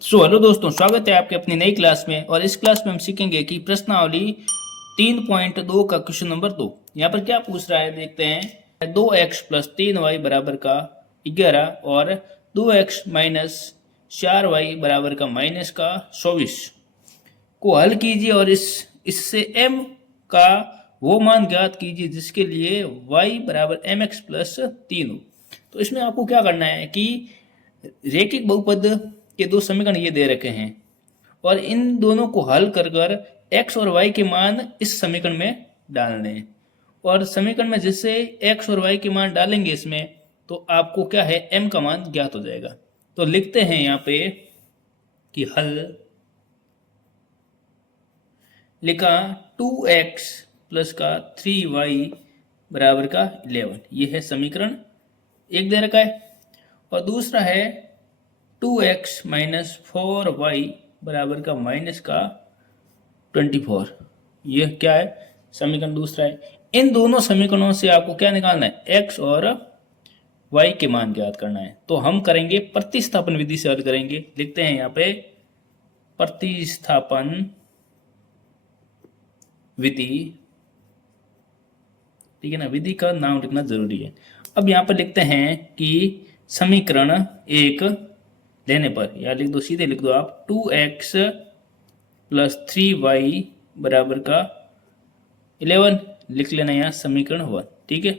Hello दोस्तों, स्वागत है आपके अपनी नई क्लास में। और इस क्लास में हम सीखेंगे कि प्रश्नावली 3.2 का क्वेश्चन नंबर 2। यहाँ पर क्या पूछ रहा है देखते हैं। 2x प्लस 3y बराबर का 11 और 2x माइनस 4y बराबर का माइनस का 24 को हल कीजिए और इससे m का वो मान ज्ञात कीजिए जिसके लिए y बराबर mx प्लस 3 हो। तो इसमें आपको क्या करना है कि रेखिक बहुपद के दो समीकरण ये दे रखे हैं और इन दोनों को हल कर कर x और y के मान इस समीकरण में डालने हैं। और समीकरण में जिससे x और y के मान डालेंगे इसमें, तो आपको क्या है, m का मान ज्ञात हो जाएगा। तो लिखते हैं यहाँ पे कि हल लिखा 2x प्लस का 3y बराबर का 11। ये है समीकरण एक दे रखा है। और दूसरा है 2x माइनस 4y बराबर का माइनस का 24। यह क्या है, समीकरण दूसरा है। इन दोनों समीकरणों से आपको क्या निकालना है, x और y के मान ज्ञात करना है। तो हम करेंगे प्रतिस्थापन विधि से हल करेंगे। लिखते हैं यहाँ पे प्रतिस्थापन विधि, ठीक है ना। विधि का नाम लिखना जरूरी है। अब यहाँ पर लिखते हैं कि समीकरण एक लेने पर, या लिख दो, सीधे लिख दो आप 2x प्लस 3y बराबर का 11 लिख लेना यहाँ समीकरण 1, ठीक है।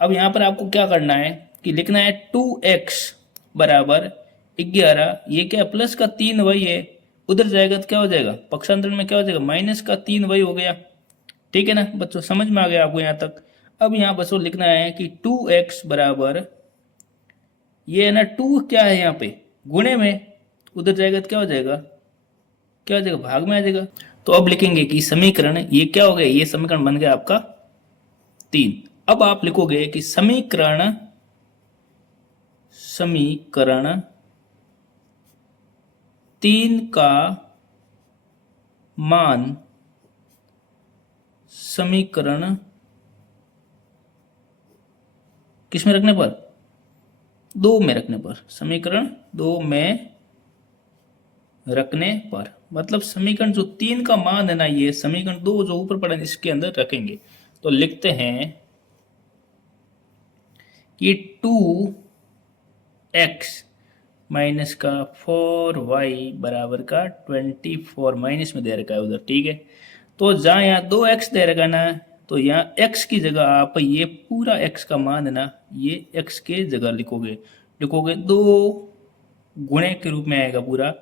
अब यहाँ पर आपको क्या करना है कि लिखना है 2x बराबर 11, ये क्या प्लस का 3y है, उधर जाएगा तो क्या हो जाएगा, पक्षांतर में क्या हो जाएगा, माइनस का 3y हो गया, ठीक है ना बच्चों। समझ में आ गया आपको यहाँ तक। अब यहाँ बच्चों लिखना है कि 2x बराबर, ये है ना 2 क्या है यहाँ पे गुणे में, उधर जाएगा तो क्या हो जाएगा, क्या हो जाएगा, भाग में आ जाएगा। तो अब लिखेंगे कि समीकरण ये क्या हो गया, ये समीकरण बन गया आपका 3। अब आप लिखोगे कि समीकरण समीकरण 3 का मान समीकरण किस में रखने पर, 2 में रखने पर, समीकरण 2 में रखने पर, मतलब समीकरण जो 3 का मान है ना, ये समीकरण 2 जो ऊपर पड़ा है इसके अंदर रखेंगे। तो लिखते हैं कि 2x माइनस का 4y बराबर का 24 माइनस में दे रखा है उधर, ठीक है। तो जहाँ यहाँ 2x दे रखा ना, तो यहाँ x की जगह आप ये पूरा x का मान है ना, ये x के जगह लिखोगे 2 गुणे के रूप में आएगा पूरा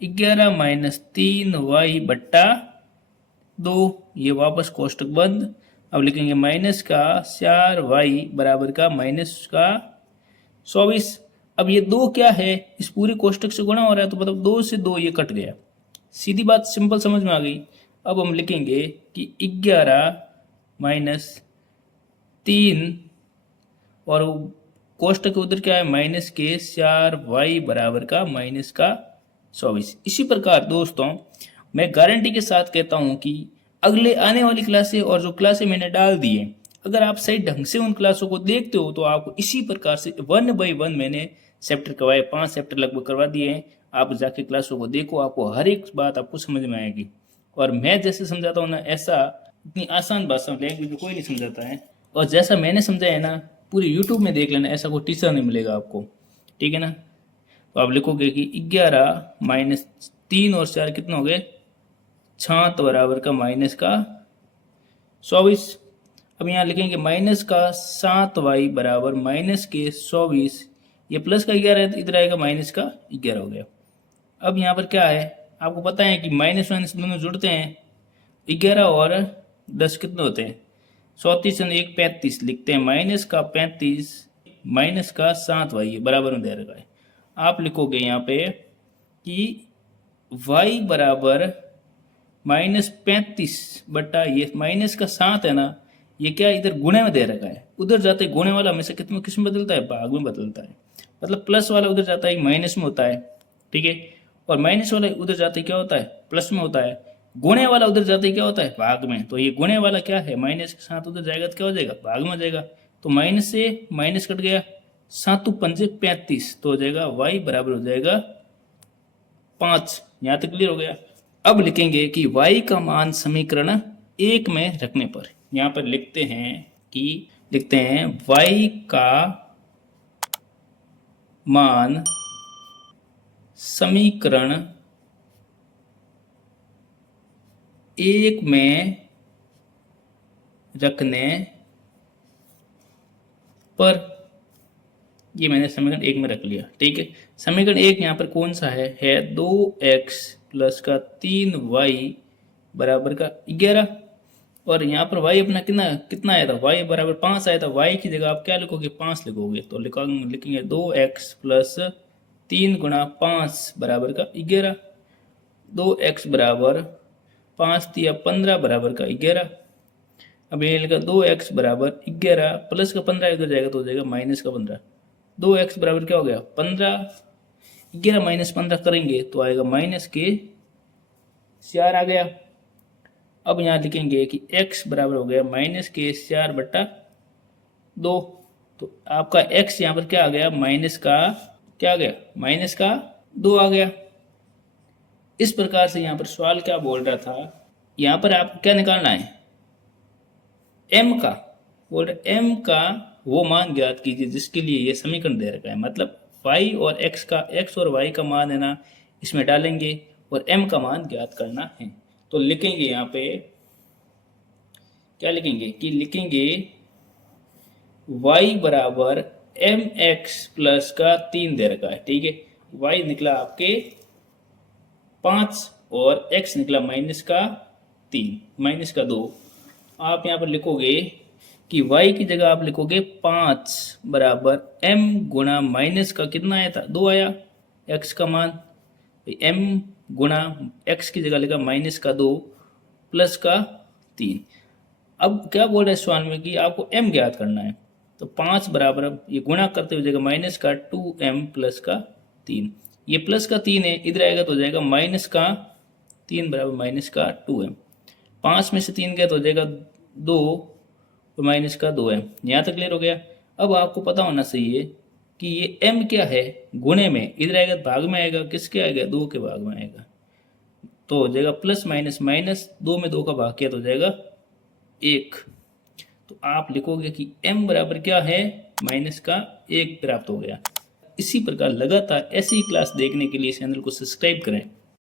11 माइनस 3y बट्टा 2, ये वापस कोष्टक बंद। अब लिखेंगे माइनस का 4y बराबर का माइनस का 24। अब ये 2 क्या है, इस पूरे कोष्टक से गुणा हो रहा है, तो मतलब 2 से 2 ये कट गया। सीधी बात, सिंपल समझ में आ गई। अब हम लिखेंगे कि 11 माइनस 3 और कोष्टक उधर क्या है, माइनस के 4y बराबर का माइनस का 24। इसी प्रकार दोस्तों मैं गारंटी के साथ कहता हूं कि अगले आने वाली क्लासें और जो क्लासें मैंने डाल दी हैं, अगर आप सही ढंग से उन क्लासों को देखते हो तो आपको इसी प्रकार से 1 बाय 1 मैंने चैप्टर करवाए, 5 चैप्टर लगभग करवा दिए हैं। आप जाके क्लासों को देखो, आपको हर एक बात आपको समझ में आएगी। और मैं जैसे समझाता हूँ ना, ऐसा इतनी आसान भाषा में लैंग्वेज में कोई नहीं समझाता है। और जैसा मैंने समझाया है ना, पूरी यूट्यूब में देख लेना, ऐसा कोई टीचर नहीं मिलेगा आपको, ठीक है ना। तो आप लिखोगे कि 11 माइनस 3 और 4 कितना हो गए, 6 बराबर का माइनस का 24। अब यहाँ लिखेंगे माइनस का 7y बराबर माइनस के 24, ये प्लस का 11 इधर आएगा, माइनस का 11 हो गया। अब यहाँ पर क्या है, आपको पता है कि माइनस माइनस दोनों जुड़ते हैं, 11 और 10 कितने होते हैं, 34 और 1 35, लिखते हैं माइनस का 35 माइनस का 7y बराबर में दे रखा है। आप लिखोगे यहाँ पे कि y बराबर माइनस 35 बट्टा ये माइनस का 7 है ना, ये क्या इधर गुणे में दे रखा है, उधर जाते गुणे वाला हमेशा कितने किस में बदलता है, भाग में बदलता है। मतलब प्लस वाला उधर जाता है माइनस में होता है, ठीक है। और माइनस वाला उधर जाते क्या होता है, प्लस में होता है। गुणे वाला उधर जाते क्या होता है, भाग में। तो ये गुणे वाला क्या है, माइनस के साथ उधर जाएगा तो क्या हो जाएगा, भाग में हो जाएगा। तो माइनस से माइनस कट गया, 7 पंजे 35, तो हो जाएगा y बराबर हो जाएगा 5। यहाँ तक क्लियर हो गया। अब लिखेंगे कि y का मान समीकरण 1 में रखने पर, यहाँ पर लिखते हैं y का मान समीकरण 1 में रखने पर, ये मैंने समीकरण 1 में रख लिया। ठीक है, समीकरण 1 यहाँ पर कौन सा है 2x प्लस का 3y बराबर का 11। और यहाँ पर y अपना कितना आया था, y बराबर 5 आया था। y की जगह आप क्या लिखोगे, 5 लिखोगे। तो लिखेंगे 2x प्लस 3 गुणा 5 बराबर का 11। 2x बराबर 5 दिया 15 बराबर का 11। अब ये लिखा 2x बराबर 11 प्लस का 15 इधर जाएगा तो हो जाएगा माइनस का 15। 2x बराबर क्या हो गया 15, 11 माइनस 15 करेंगे तो आएगा माइनस के 4 आ गया। अब यहाँ लिखेंगे कि x बराबर हो गया माइनस के 4 बटा 2। तो आपका x यहाँ पर क्या आ गया, माइनस का क्या आ गया, माइनस का 2 आ गया। इस प्रकार से यहाँ पर सवाल क्या बोल रहा था, यहाँ पर आपको क्या निकालना है, m का, बोल रहे m का वो मान ज्ञात कीजिए जिसके लिए ये समीकरण दे रखा है। मतलब y और x और y का मान है ना, इसमें डालेंगे और m का मान ज्ञात करना है। तो लिखेंगे यहाँ पे क्या लिखेंगे कि लिखेंगे y बराबर mx प्लस का 3 दे रखा है। ठीक है, y निकला आपके 5 और x निकला माइनस का 3 माइनस का 2। आप यहाँ पर लिखोगे कि y की जगह आप लिखोगे 5 बराबर m गुणा माइनस का कितना आया था 2 आया x का मान, m गुणा x की जगह लिखा माइनस का 2 प्लस का 3। अब क्या बोल रहे हैं सवाल में कि आपको m ज्ञात करना है। तो 5 बराबर ये गुणा करते हुए जाएगा माइनस का 2m प्लस का 3। ये प्लस का 3 है, इधर आएगा तो हो जाएगा माइनस का 3 बराबर माइनस का 2m। 5 में से 3 गया तो हो जाएगा 2 और माइनस का 2m। यहाँ तक क्लियर हो गया। अब आपको पता होना चाहिए कि ये m क्या है, गुणे में, इधर आएगा भाग में आएगा, किसके आएगा 2 के भाग में आएगा। तो हो जाएगा प्लस माइनस माइनस, 2 में 2 का भाग किया तो हो जाएगा 1। तो आप लिखोगे कि m बराबर क्या है, माइनस का 1 प्राप्त हो गया। इसी प्रकार लगातार ऐसी क्लास देखने के लिए चैनल को सब्सक्राइब करें।